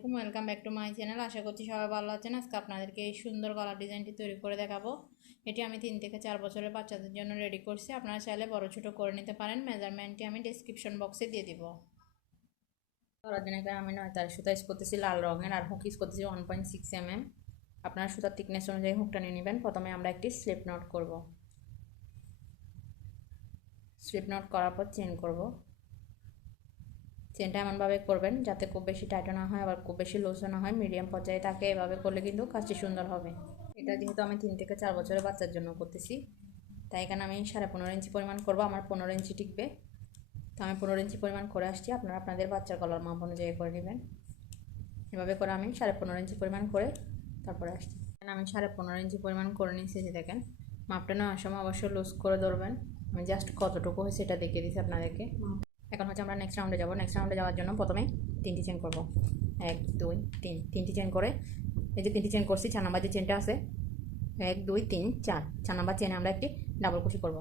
আলাইকুম, welcome back to my channel. আশা করছি সবাই ভালো আছেন। আজকে আপনাদেরকে এই সুন্দর গলার ডিজাইনটি তৈরি করে দেখাবো। এটি আমি 3 থেকে 4 বছরের বাচ্চাদের জন্য রেডি করছি। আপনারা চাইলে বড় ছোট করে নিতে পারেন। মেজারমেন্টটি আমি ডেসক্রিপশন বক্সে দিয়ে দিব। গলার জন্য আমি 9 তার সুতা ইউজ করতেছি লাল রঙের, আর হুক ইউজ করতেছি 1.6 mm। আপনারা সুতার থিকনেস অনুযায়ী হুকটা নিয়ে নেবেন। প্রথমে আমরা একটি স্লিপ নট করব। স্লিপ নট করার পর চেন করব। চেনটা এমনভাবে করবেন যাতে খুব বেশি টাইটও না হয়, আবার খুব বেশি লুজও না হয়, মিডিয়াম পর্যায়ে থাকে। এভাবে করলে কিন্তু কাজটি সুন্দর হবে। এটা যেহেতু আমি 3 থেকে 4 বছরের বাচ্চার জন্য করতেছি, তাই এখানে আমি 15.5 ইঞ্চি পরিমাণ করব। আমার 15 ইঞ্চি টিকবে, তো আমি 15 ইঞ্চি পরিমাণ করে আসছি। আপনারা আপনাদের বাচ্চার গলার মাপ অনুযায়ী করে নেবেন। এভাবে করে আমি 15.5 ইঞ্চি পরিমাণ করে তারপরে আসছি। আমি 15.5 ইঞ্চি পরিমাণ করে নিয়েছি। যে দেখেন, মাপটা নেওয়ার সময় অবশ্যই লুজ করে ধরবেন। আমি জাস্ট কতটুকু হয়েছে এটা দেখিয়ে দিচ্ছি আপনাদেরকে। এখন হচ্ছে আমরা নেক্সট রাউন্ডে যাব। নেক্সট রাউন্ডে যাওয়ার জন্য প্রথমে 3টি চেন করব। 1 2 3, 3টি চেন করে, এই যে 3টি চেন করছি, 4 নাম্বার যে চেনটা আছে, 1 2 3 4, 4 নাম্বার চেনে আমরা একটি ডাবল কুশি করব।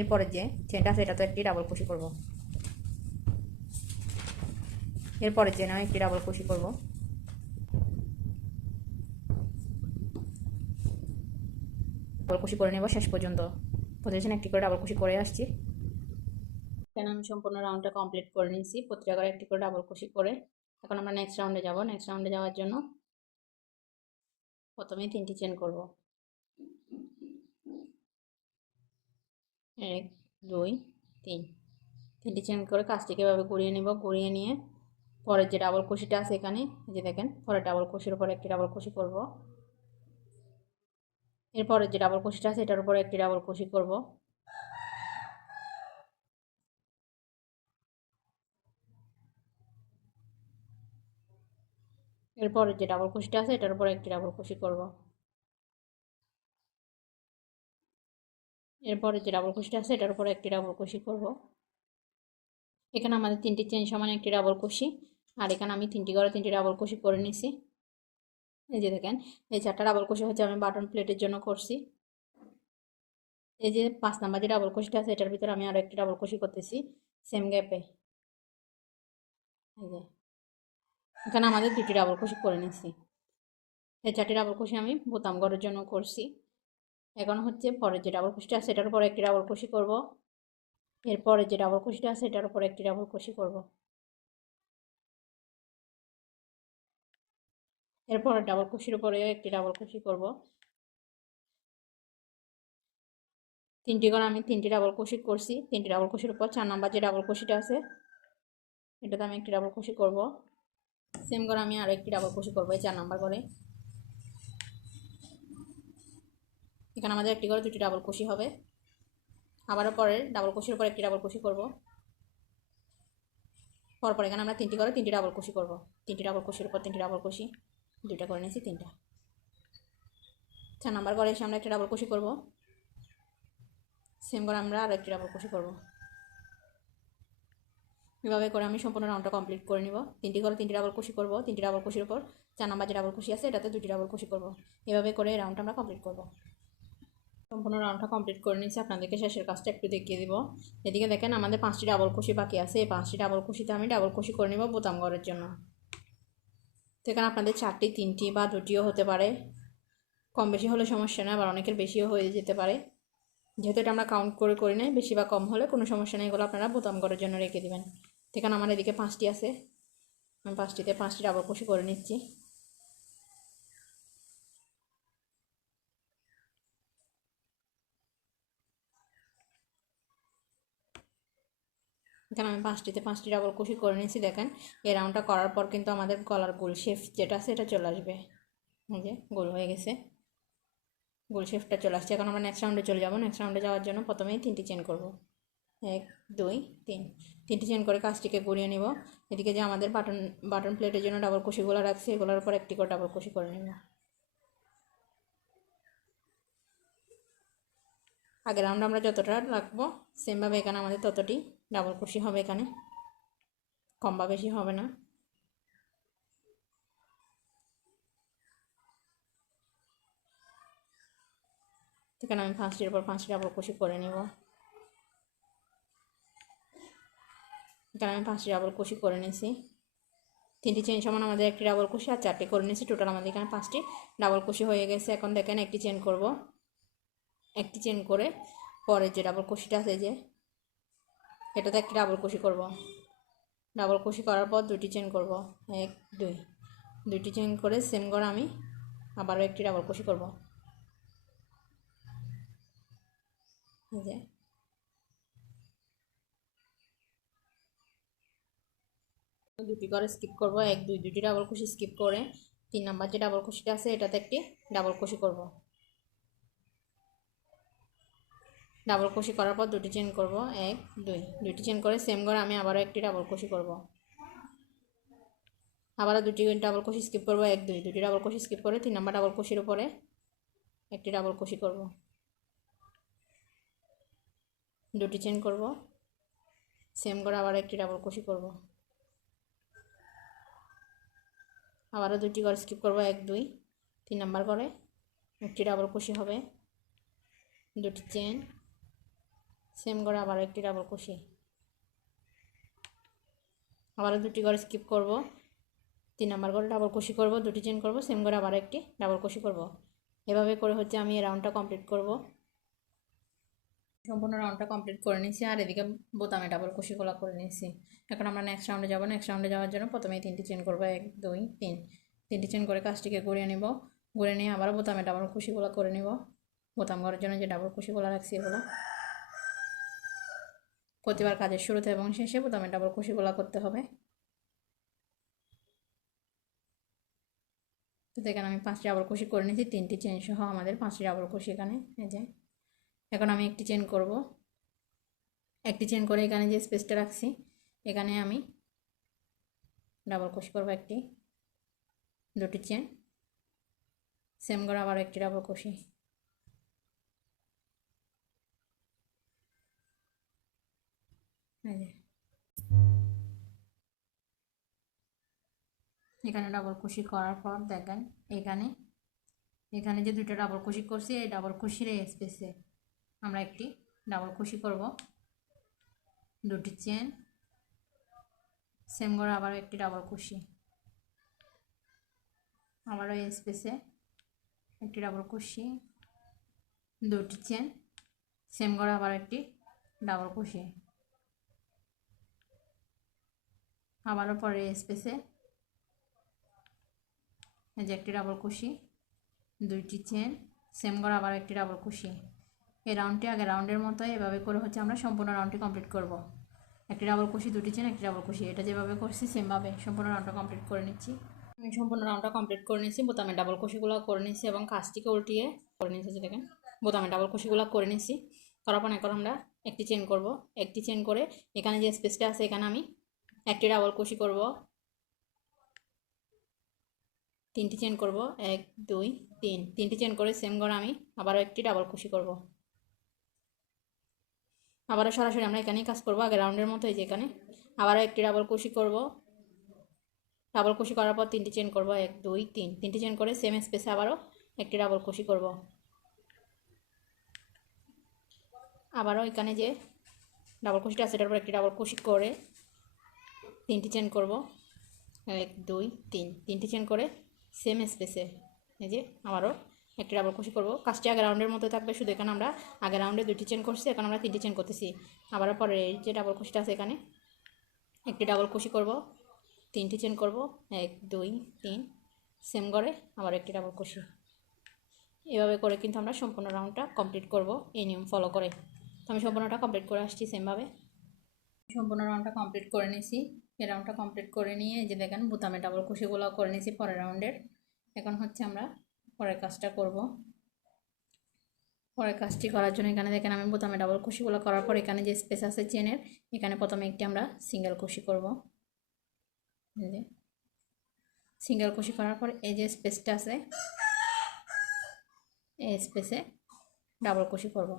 এরপরে যে চেনটা আছে এটা তো একটি ডাবল কুশি করব। এরপরে চেনে একটি ডাবল কুশি করব। ডাবল কুশি করে নেব শেষ পর্যন্ত। প্রতিদিন একটি করে ডাবল কুশি করে আসছি। এখানে আমি সম্পূর্ণ রাউন্ডটা কমপ্লিট করে নিয়েছি। প্রতি জায়গায় একটি করে ডাবল কুশি করে এখন আমরা নেক্সট রাউন্ডে যাব। নেক্সট রাউন্ডে যাওয়ার জন্য প্রথমে 3টি চেন করব। 1 2 3, 3টি চেন করে কাজটিকে এভাবে ঘুরিয়ে নেব। ঘুরিয়ে নিয়ে পরের যে ডাবল কুশিটা আছে এখানে, যে দেখেন, পরের ডাবল কুশির উপর একটি ডাবল কুশি করব। এরপরে যে ডাবল কুশিটা আছে এটার উপর একটি ডাবল কুশি করব। এরপরে যে ডাবল কুশিটা আছে এটার উপর একটি ডাবল কুশি করব। এরপরে যে ডাবল কুশিটা আছে এটার উপর একটি ডাবল কুশি করব। এখানে আমাদের 3টি চেন সমান একটি ডাবল কুশি, আর এখানে আমি 3টি করে 3টি ডাবল কুশি করে নিছি। এই যে দেখেন, এই 4টা ডাবল কুশি হচ্ছে আমি বাটন প্লেটের জন্য করছি। এই যে 5 নাম্বার যে ডাবল কুশিটা আছে এটার ভিতরে আমি আরো একটি ডাবল কুশি করতেছি সেম গ্যাপে। এই যে এখানে আমাদের 2টি ডাবল কুশি করে নিছি। এই 4টি ডাবল কুশি আমি বোতাম ঘরের জন্য করছি। এখন হচ্ছে পরের যে ডাবল কুশিটা আছে এটার উপর একটি ডাবল কুশি করব। এরপরে যে ডাবল কুশিটা আছে এটার উপর একটি ডাবল কুশি করব। এরপর ডাবল কুশির উপরে একটি ডাবল কুশি করব। 3টি করে আমি 3টি ডাবল কুশি করছি। 3টি ডাবল কুশির উপর 4 নাম্বার যে ডাবল কুশিটা আছে এটাতে আমি একটি ডাবল কুশি করব। সেম করে আমি আরো একটি ডাবল কুশি করব এই 4 নাম্বার করে। এখানে আমাদের একটি করে 2টি ডাবল কুশি হবে। আবারও পরের ডাবল কুশির উপর একটি ডাবল কুশি করব। পরপর এখানে আমরা 3টি করে 3টি ডাবল কুশি করব। 3টি ডাবল কুশির উপর 3টি ডাবল কুশি, 2টা করে নিয়েছি, 3টা। 4 নাম্বার করে এসে আমরা একটা ডাবল কুশি করব। সেম করে আমরা আরো একটি ডাবল কুশি করব। এভাবে করে আমি সম্পূর্ণ রাউন্ডটা কমপ্লিট করে নিব। 3টি করে 3টি ডাবল কুশি করব। 3টি ডাবল কুশির উপর 4 নাম্বার যে ডাবল কুশি আছে এটাতে 2টি ডাবল কুশি করব। এভাবে করে এই রাউন্ডটা আমরা কমপ্লিট করব। সম্পূর্ণ রাউন্ডটা কমপ্লিট করে নিয়েছি। আপনাদেরকে শেষের কাজটা একটু দেখিয়ে দিব। এদিকে দেখেন, আমাদের 5টি ডাবল কুশি বাকি আছে। এই 5টি ডাবল কুশিতে আমি ডাবল কুশি করে নিব বোতাম ঘরের জন্য। তো এখানে আপনাদের 4টি 3টি বা 2টিও হতে পারে, কম বেশি হলে সমস্যা নেই, আবার অনেকের বেশিও হয়ে যেতে পারে। যেহেতু এটা আমরা কাউন্ট করে করি নাই, বেশি বা কম হলে কোনো সমস্যা নেই, এগুলো আপনারা বোতাম ঘরের জন্য রেখে দিবেন। তো এখানে আমার এদিকে 5টি আছে, আমি 5টিতে 5টি ডাবল কুশি করে নিচ্ছি। এখানে আমি 5টিতে 5টি ডাবল কুশি করে নিচ্ছি। দেখেন, এই রাউন্ডটা করার পর কিন্তু আমাদের গলার গোল শেপ যেটা আছে এটা চলে আসবে। এই যে গোল হয়ে গেছে, গোল শেপটা চলে আসছে। এখন আমরা নেক্সট রাউন্ডে চলে যাব। নেক্সট রাউন্ডে যাওয়ার জন্য প্রথমেই 3টি চেন করব। 1 2 3, 3টি চেন করে কাজটিকে ঘুরিয়ে নিব। এদিকে যে আমাদের বাটন প্লেটের জন্য ডাবল কুশিগুলো রাখছি এগুলোর উপর একটি করে ডাবল কুশি করে নিব। আগের রাউন্ডে আমরা যতটা রাখবো সেমভাবে এখানে আমাদের ততটি ডাবল কুশি হবে। এখানে কম বা বেশি হবে না। এখানে আমি 5টির উপর 5টি ডাবল কুশি করে নিব। এখানে আমি 5টি ডাবল কুশি করে নিয়েছি। 3টি চেন সমান আমাদের একটি ডাবল কুশি আর 4টি করে নিয়েছি। টোটাল আমাদের এখানে 5টি ডাবল কুশি হয়ে গেছে। এখন দেখেন একটি চেন করব, একটি চেন করে পরে যে ডাবল কুশিটা আছে যে এটাতে একটি ডাবল কুশি করব। ডাবল কুশি করার পর 2টি চেন করব, 1 2, 2টি চেন করে সেম করে আমি আবারও একটি ডাবল কুশি করব। এই যে দুটি করে স্কিপ করব, 1 2, 2টি ডাবল কুশি স্কিপ করে 3 নাম্বার যে ডাবল কুশিটা আছে এটাতে একটি ডাবল কুশি করব। ডাবল কুশি করার পর 2টি চেন করব, 1 2, 2টি চেন করে সেম করে আমি আবারও একটি ডাবল কুশি করব। আবারও 2টি ডাবল কুশি স্কিপ করব, 1 2, 2টি ডাবল কুশি স্কিপ করে 3 নাম্বার ডাবল কুশির উপরে একটি ডাবল কুশি করব। 2টি চেন করব, সেম করে আবার একটি ডাবল কুশি করব। আবারও 2টি করে স্কিপ করব, 1 2, 3 নাম্বার করে একটি ডাবল কুশি হবে। 2টি চেন সেম করে আবার একটি ডাবল কুশি। আবারও 2টি করে স্কিপ করব, 3 নাম্বার করে ডাবল কুশি করব, 2টি চেন করব, সেম করে আবার একটি ডাবল কুশি করব। এভাবে করে হচ্ছে আমি এই রাউন্ডটা কমপ্লিট করব। সম্পূর্ণ রাউন্ডটা কমপ্লিট করে নিয়েছি আর এদিকে বোতামে ডাবল কুশিগুলো করে নিয়েছি। এখন আমরা নেক্সট রাউন্ডে যাব। নেক্সট রাউন্ডে যাওয়ার জন্য প্রথমেই 3টি চেন করব, 1 2 3, 3টি চেন করে কাজটিকে ঘুরিয়ে নেব। ঘুরে নিয়ে আবার বোতামে ডাবল কুশিগুলো করে নেব। বোতাম করার জন্য যে ডাবল কুশিগুলো রাখছি এগুলো প্রতিবার কাজের শুরুতে এবং শেষে বোতামে ডাবল কুশিগুলো করতে হবে। তো দেখেন আমি 5টি ডাবল কুশি করে নিয়েছি, 3টি চেন সহ আমাদের 5টি ডাবল কুশি এখানে। এই যে এখন আমি একটি চেন করব, একটি চেন করে এখানে যে স্পেসটা রাখছি এখানে আমি ডাবল কুশি করব, একটি 2টি চেন সেম করে আবার একটি ডাবল কুশি। এখানে ডাবল কুশি করার পর দেখেন এখানে এখানে যে 2টা ডাবল কুশি করছি এই ডাবল কুশির এই স্পেসে আমরা একটি ডাবল কুশি করব। 2টি চেন সেম করে আবার একটি ডাবল কুশি, আবারও এই স্পেসে একটি ডাবল কুশি, 2টি চেন সেম করে আবার একটি ডাবল কুশি, আবারও পরে এই স্পেসে এই যে একটি ডাবল কুশি, 2টি চেন সেম করে আবার একটি ডাবল কুশি। এই রাউন্ডটি আগে রাউন্ডের মতো এভাবে করে হচ্ছে আমরা সম্পূর্ণ রাউন্ডটি কমপ্লিট করব। একটি ডাবল কুশি, 2টি চেন, একটি ডাবল কুশি, এটা যেভাবে করছি সেমভাবে সম্পূর্ণ রাউন্ডটা কমপ্লিট করে নিচ্ছি। আমি সম্পূর্ণ রাউন্ডটা কমপ্লিট করে নিয়েছি, বোতামে ডাবল কুশিগুলো করে নিয়েছি এবং কাজটিকে উল্টিয়ে করে নিয়েছি। দেখেন বোতামে ডাবল কুশিগুলো করে নিয়েছি। করার পর এখন আমরা একটি চেন করব, একটি চেন করে এখানে যে স্পেসটা আছে এখানে আমি একটি ডাবল কুশি করব, 3টি চেন করব, 1 2 3, 3টি চেন করে সেম করে আমি আবারও একটি ডাবল কুশি করব। আবারও সরাসরি আমরা এখানেই কাজ করব আগে রাউন্ডের মতো। এই যে এখানে আবারও একটি ডাবল কুশি করব, ডাবল কুশি করার পর 3টি চেন করব, 1 2 3, 3টি চেন করে সেম স্পেসে আবারও একটি ডাবল কুশি করব। আবারও এখানে যে ডাবল কুশিটা আছে এটার উপর একটি ডাবল কুশি করে 3টি চেন করব, 1 2 3, 3টি চেন করে সেম স্পেসে এই যে আবারও একটি ডাবল কুশি করব। কাজটি আগে রাউন্ডের মতো থাকবে, শুধু এখানে আমরা আগে রাউন্ডে 2টি চেন করছি, এখন আমরা 3টি চেন করতেছি। আবারও পরে এই যে ডাবল কুশিটা আছে এখানে একটি ডাবল কুশি করব, 3টি চেন করব, 1 2 3 সেম করে আবার একটি ডাবল কুশি। এভাবে করে কিন্তু আমরা সম্পূর্ণ রাউন্ডটা কমপ্লিট করব এই নিয়ম ফলো করে। তো আমি সম্পূর্ণটা কমপ্লিট করে আসছি সেমভাবে। সম্পূর্ণ রাউন্ডটা কমপ্লিট করে নিয়েছি। এই রাউন্ডটা কমপ্লিট করে নিয়ে যে দেখেন বোতামে ডাবল কুশিগুলো করে নিয়েছি পরের রাউন্ডের। এখন হচ্ছে আমরা পরের কাজটা করব। পরের কাজটি করার জন্য এখানে দেখেন আমি বোতামে ডাবল কুশিগুলো করার পর এখানে যে স্পেস আছে চেনের এখানে প্রথমে একটি আমরা সিঙ্গেল কুশি করব। সিঙ্গেল কুশি করার পর এই যে স্পেসটা আছে এই স্পেসে ডাবল কুশি করব,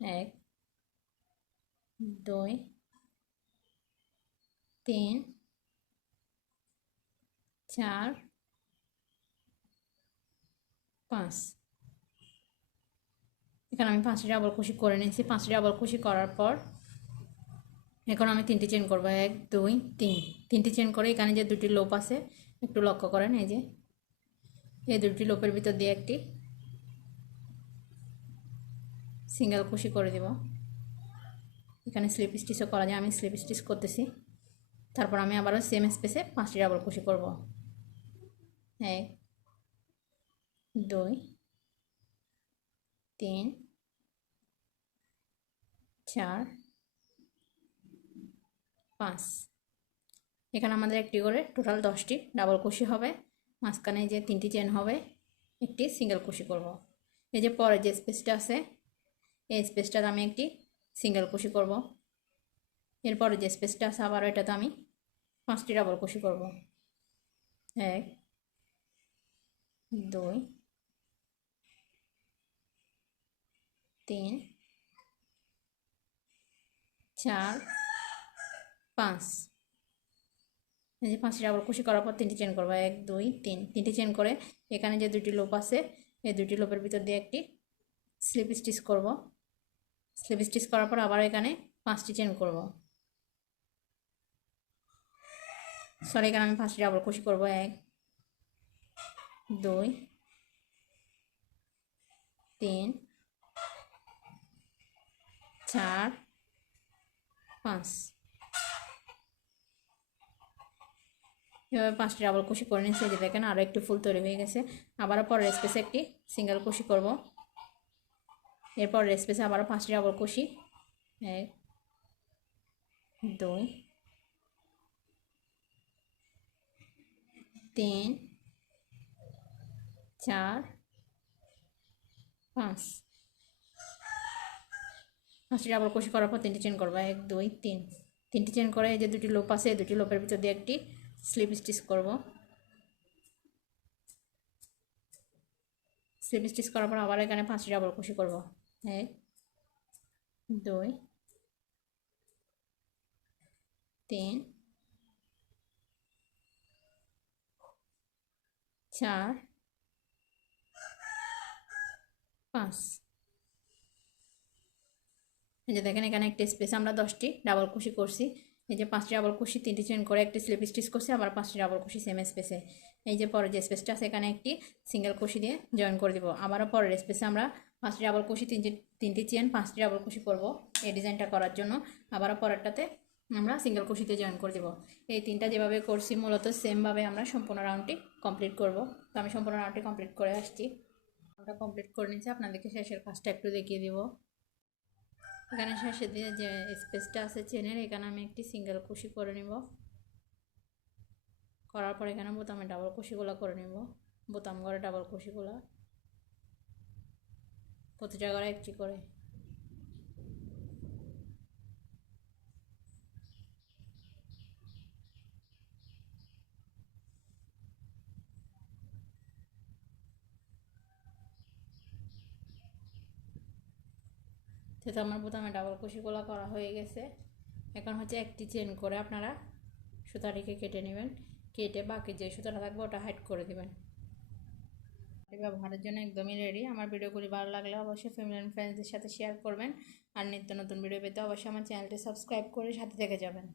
1 2 3 4 5। এখানে আমি 5টি ডাবল কুশি করে নিয়েছি। 5টি ডাবল কুশি করার পর এখন আমি 3টি চেন করব, 1 2 3। 3টি চেন করে এখানে যে 2টি লোপ আছে একটু লক্ষ্য করেন, এই যে এই 2টি লোপের ভিতর দিয়ে একটি সিঙ্গেল কুশি করে দেব। এখানে স্লিপ স্টিচও করা যায়, আমি স্লিপ স্টিচ করতেছি। তারপর আমি আবারও সেম স্পেসে 5টি ডাবল কুশি করব, 1 2 3 4 5। এখানে আমাদের একটি করে টোটাল 10টি ডাবল কুশি হবে। মাঝখানে যে 3টি চেন হবে, একটি সিঙ্গেল কুশি করব। এই যে পরে যে স্পেসটা আছে এই স্পেসটাতে আমি একটি সিঙ্গেল কুশি করব। এরপরে যে স্পেসটা আছে আবার এটাতে আমি 5টি ডাবল কুশি করব, 1 2 3 4 5। এই যে 5টি ডাবল কুশি করার পর 3টি চেন করবো, 1 2 3। 3টি চেন করে এখানে যে 2টি লোপ আছে এই 2টি লোপের ভিতর দিয়ে একটি স্লিপ স্টিচ করব। স্লিপ স্টিচ করার পর আবার এখানে 5টি চেন করব, সরি এখানে আমি 5টি ডাবল কুশি করব, 1 2 3 4 5। এভাবে 5টি ডাবল কুশি করে নিচ্ছি। যে দেখেন আরও একটু ফুল তৈরি হয়ে গেছে। আবারও পরের স্পেসে একটি সিঙ্গেল কুশি করব। এরপর স্পেসে আবারও 5টি ডাবল কুশি, 1 2 3 4 5। 5টি ডাবল কুশি করার পর 3টি চেন করবো, 1 2 3। 3টি চেন করে এই যে 2টি লোপ আছে এই 2টি লোপের ভিতর দিয়ে একটি স্লিপ স্টিচ করব। স্লিপ স্টিচ করার পর আবার এখানে 5টি ডাবল কুশি করব, 1 2 3 4 5। এই যে দেখেন এখানে একটি স্পেস আমরা 10টি ডাবল কুশি করছি। এই যে 5টি ডাবল কুশি 3টি চেন করে একটি স্লিপ স্টিচ করছি, আবার 5টি ডাবল কুশি সেম স্পেসে। এই যে পরের যে স্পেসটা আছে এখানে একটি সিঙ্গেল কুশি দিয়ে জয়েন করে দিব। আবারও পরের স্পেসে আমরা 5টি ডাবল কুশি 3টি চেন 5টি ডাবল কুশি করব এই ডিজাইনটা করার জন্য। আবারও পরেরটাতে আমরা সিঙ্গেল কুশিতে জয়েন করে দেব। এই তিনটা যেভাবে করছি মূলত সেমভাবে আমরা সম্পূর্ণ রাউন্ডটি কমপ্লিট করব। তো আমি সম্পূর্ণ রাউন্ডটি কমপ্লিট করে আসছি, আমরা কমপ্লিট করে নিচ্ছি। আপনাদেরকে শেষের কাজটা একটু দেখিয়ে দিব। এখানে শেষে দিয়ে যে স্পেসটা আছে চেনের এখানে আমি একটি সিঙ্গেল কুশি করে নিব। করার পর এখানে বোতামে ডাবল কুশিগুলো করে নিব। বোতাম ঘরে ডাবল কুশিগুলো প্রতিটা ঘরে একটি করে। সেটা আমার বোতামে ডাবল কুশিগুলো করা হয়ে গেছে। এখন হচ্ছে একটি চেন করে আপনারা সুতাটিকে কেটে নেবেন, কেটে বাকি যে সুতাটা থাকবে ওটা হাইড করে দেবেন। ব্যবহারের জন্য একদমই রেডি। আমার ভিডিওগুলি ভালো লাগলে অবশ্যই ফ্যামিলি অ্যান্ড ফ্রেন্ডসদের সাথে শেয়ার করবেন। আর নিত্য নতুন ভিডিও পেতে অবশ্যই আমার চ্যানেলটি সাবস্ক্রাইব করে সাথে থেকে যাবেন।